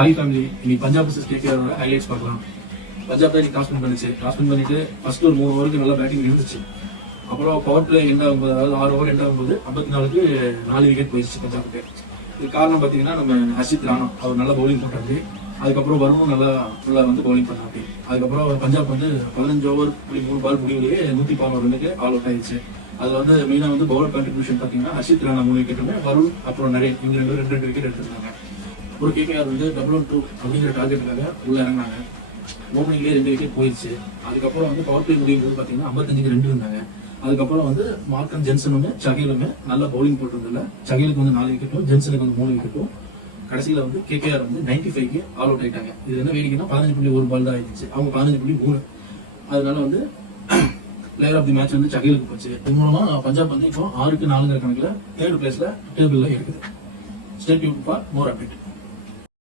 Hi family, இன்னைக்கு Punjab vs கேகேஆரோட highlights பார்க்கலாம். பஞ்சாப் தான் டாஸ் பண்ணிட்டு ஃபர்ஸ்ட் ஒரு 3 ஓவருக்கு நல்லா பேட்டிங் இருந்துச்சு. அப்புறம் பவர் பிளே எண்ட் ஆகும்போது, அதாவது 6 ஓவர் எண்ட் ஆகும்போது 54க்கு 4 விக்கெட் போயிடுச்சு பஞ்சாபுக்கு. இது காரணம் பார்த்தீங்கன்னா நம்ம ஹர்ஷித் ராணா அவர் நல்லா பவுலிங் போட்டாரு. அதுக்கப்புறம் வருணும் நல்லா ஃபுல்லாக வந்து பவுலிங் பண்ணாரு. அதுக்கப்புறம் பஞ்சாப் வந்து 15 ஓவர் 3 பால் முடிவுலேயே 111 ரன்னுக்கு ஆல் அவுட் ஆயிடுச்சு. அதில் வந்து மெயினாக வந்து பவுலர் கான்ட்ரிபியூஷன் பார்த்தீங்கன்னா ஹர்ஷித் ராணா 3 விக்கெட்டுமே, வருண் அப்புறம் நிறைய இவங்க 2 விக்கெட் எடுத்திருந்தாங்க. ஒரு கேகேஆர் வந்து 1-2 அப்படிங்கிற டார்கெட்டுக்காக உள்ள இறங்கினாங்க. ஓப்பனிங்லேயே 2 விக்கெட் போயிடுச்சு. அதுக்கப்புறம் வந்து பவர் பிளே முடிவும்போது பார்த்தீங்கன்னா 55க்கு 2 இருந்தாங்க. அதுக்கப்புறம் வந்து மார்க்கன் ஜென்சனும் சகீலுமே நல்லா பவுலிங் போட்டிருந்ததில்ல. சகீலுக்கு வந்து 4 விக்கெட்டும் ஜென்சனுக்கு வந்து 3 விக்கெட்டும். கடைசியில் வந்து கேகேஆர் வந்து 95க்கு ஆல் அவுட் ஆயிட்டாங்க. இது என்ன வேடிக்கைன்னா 15.1 பால் தான் ஆயிடுச்சு, அவங்க 15.3. அதனால வந்து பிளேயர் ஆஃப் தி மேட்ச் வந்து சகீலுக்கு போச்சு. இது மூலமா பஞ்சாப் வந்து இப்போ 6-4 கணக்கில் 3rd பிளேஸ்ல டேபிள்ல இருக்குது. Stay tune for more update.